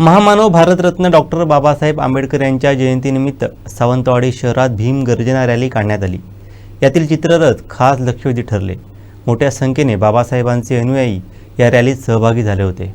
महामानव भारतरत्न डॉक्टर बाबासाहेब आंबेडकर यांच्या जयंतीनिमित्त सावंतवाडी शहरात भीम गर्जना रॅली काढण्यात आली. यातील चित्ररथ खास लक्षवेधी ठरले. मोठ्या संख्येने बाबासाहेबांचे अनुयायी या रॅलीत सहभागी झाले होते.